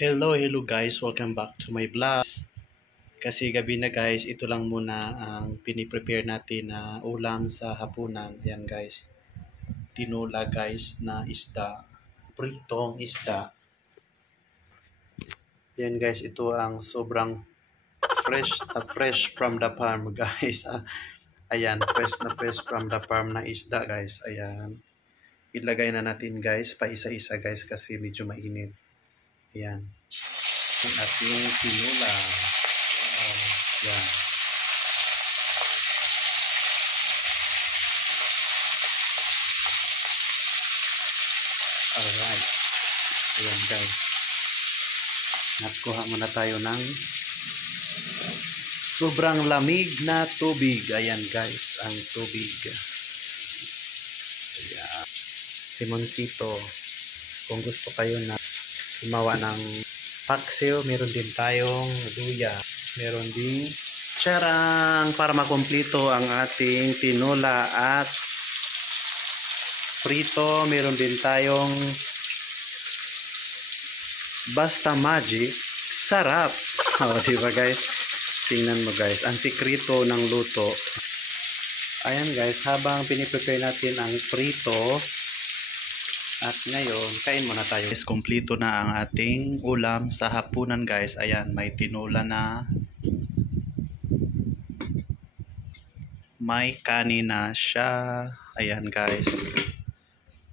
Hello guys, welcome back to my vlog. Kasi gabi na guys, ito lang muna ang piniprepare natin na ulam sa hapunan. Yan guys, tinola guys na isda, pritong isda. Yan guys, ito ang sobrang fresh from the farm guys. Ayan, fresh from the farm na isda guys. Ayan, ilagay na natin guys, pa isa-isa guys kasi medyo mainit. Ayan. Ang ating tinola. Yan. Alright. Ayan guys. Nakuha muna tayo ng sobrang lamig na tubig. Ayan guys, ang tubig. Ayan. Limoncito. Kung gusto kayo na gumawa ng paksiw, meron din tayong luya. Meron din charang para makumpleto ang ating tinola at prito. Meron din tayong basta magic. Sarap. Diba guys? Tingnan mo guys. Ang sikrito ng luto. Ayan guys, habang piniprepare natin ang prito, at ngayon, kain muna tayo. Guys, kompleto na ang ating ulam sa hapunan guys. Ayan, may tinola na. May kanin na siya. Ayan guys.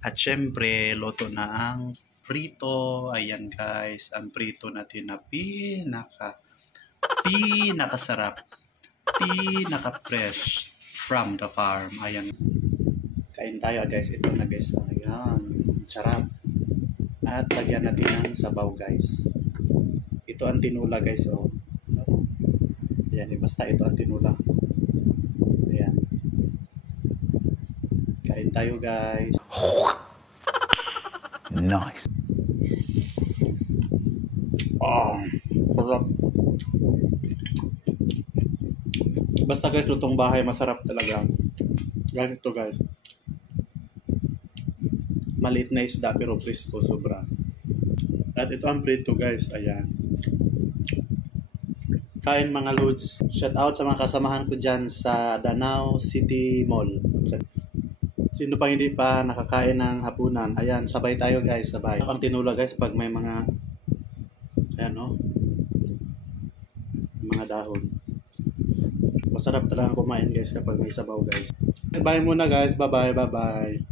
At syempre, luto na ang prito. Ayan guys, ang prito natin na pinakasarap. Pinaka-fresh from the farm. Ayan. Kain tayo guys. Ito na guys. Ayan. Sarap. At lagyan natin ng sabaw guys. Ito ang tinula guys. Oh. Ayan. Basta ito ang tinula. Ayan. Kain tayo guys. Nice. Sarap. Basta guys, lutong bahay masarap talaga. Guys, ito guys. Maliit na isda pero presko sobra. At ito ang prito guys. Ayan. Kain mga lods. Shout out sa mga kasamahan ko dyan sa Danau City Mall. Sino pa hindi pa nakakain ng hapunan? Ayan, sabay tayo guys. Sabay. Ang tinula guys pag may mga ayan o. Mga dahon. Masarap talaga kumain guys kapag may sabaw guys. Bye muna guys. Bye bye.